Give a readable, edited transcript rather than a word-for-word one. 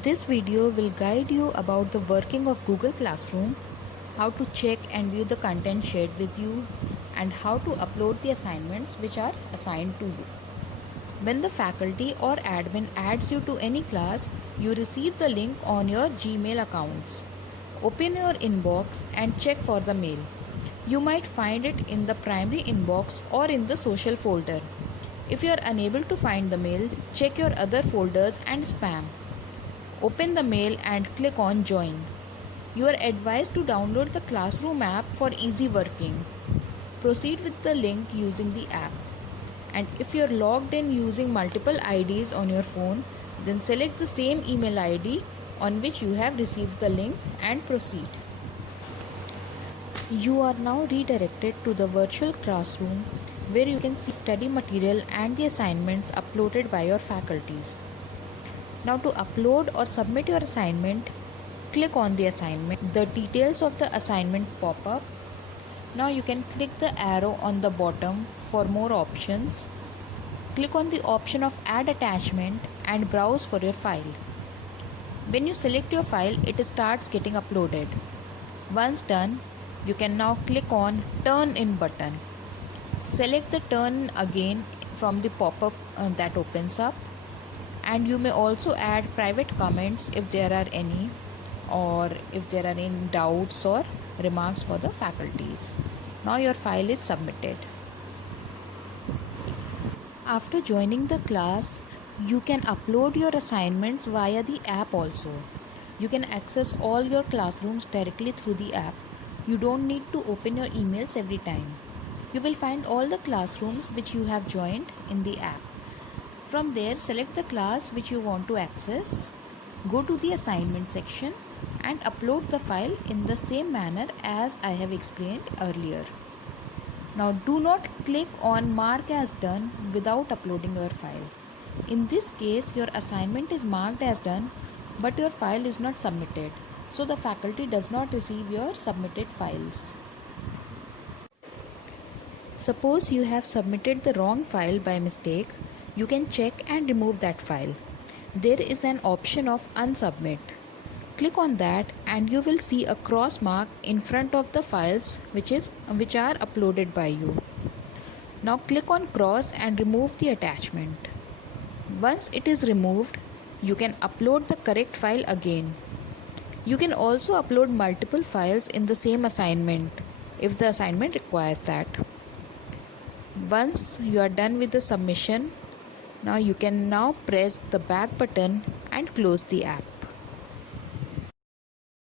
This video will guide you about the working of Google Classroom, how to check and view the content shared with you, and how to upload the assignments which are assigned to you. When the faculty or admin adds you to any class, you receive the link on your Gmail accounts. Open your inbox and check for the mail. You might find it in the primary inbox or in the social folder. If you are unable to find the mail, check your other folders and spam. Open the mail and click on Join. You are advised to download the Classroom app for easy working. Proceed with the link using the app. And if you are logged in using multiple IDs on your phone, then select the same email ID on which you have received the link and proceed. You are now redirected to the virtual classroom where you can see study material and the assignments uploaded by your faculties. Now to upload or submit your assignment, click on the assignment. The details of the assignment pop up. Now you can click the arrow on the bottom for more options. Click on the option of add attachment and browse for your file. When you select your file, it starts getting uploaded. Once done, you can now click on Turn In button. Select the Turn again from the pop-up that opens up, and you may also add private comments if there are any, or if there are any doubts or remarks for the faculties. Now your file is submitted. After joining the class, you can upload your assignments via the app also. You can access all your classrooms directly through the app. You don't need to open your emails every time. You will find all the classrooms which you have joined in the app. From there, select the class which you want to access, go to the assignment section and upload the file in the same manner as I have explained earlier. Now do not click on Mark as done without uploading your file. In this case, your assignment is marked as done, but your file is not submitted. So the faculty does not receive your submitted files. Suppose you have submitted the wrong file by mistake, you can check and remove that file. There is an option of unsubmit. Click on that and you will see a cross mark in front of the files which are uploaded by you. Now click on cross and remove the attachment. Once it is removed, you can upload the correct file again. You can also upload multiple files in the same assignment if the assignment requires that. Once you are done with the submission, now you can press the back button and close the app.